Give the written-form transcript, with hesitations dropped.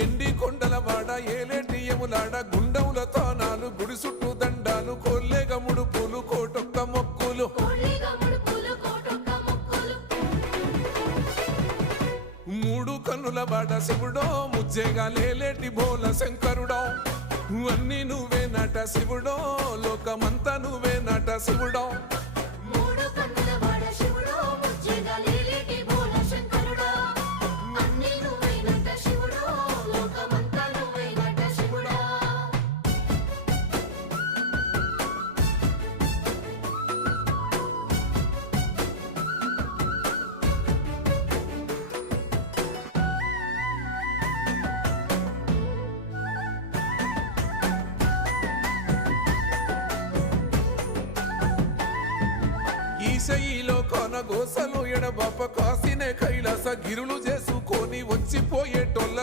ఎండి కొండల వాడ ఏలేటియములాడ గుండముల తానాలు గుడి చుట్టూ దండాలు కొల్లేగ ముడుపులు కోటొక్క మొక్కులు మూడు కన్నుల వాడ శివుడో ముజ్జేగా లేలేటి బోల శంకరుడో అన్ని నువ్వే నట శివుడో లోకమంతా నువ్వే నట శివుడో ఈశయిలో కొనగోసలు ఎడబాప కాసినే కైలాస గిరులు చేసుకొని వచ్చిపోయేటోళ్ళ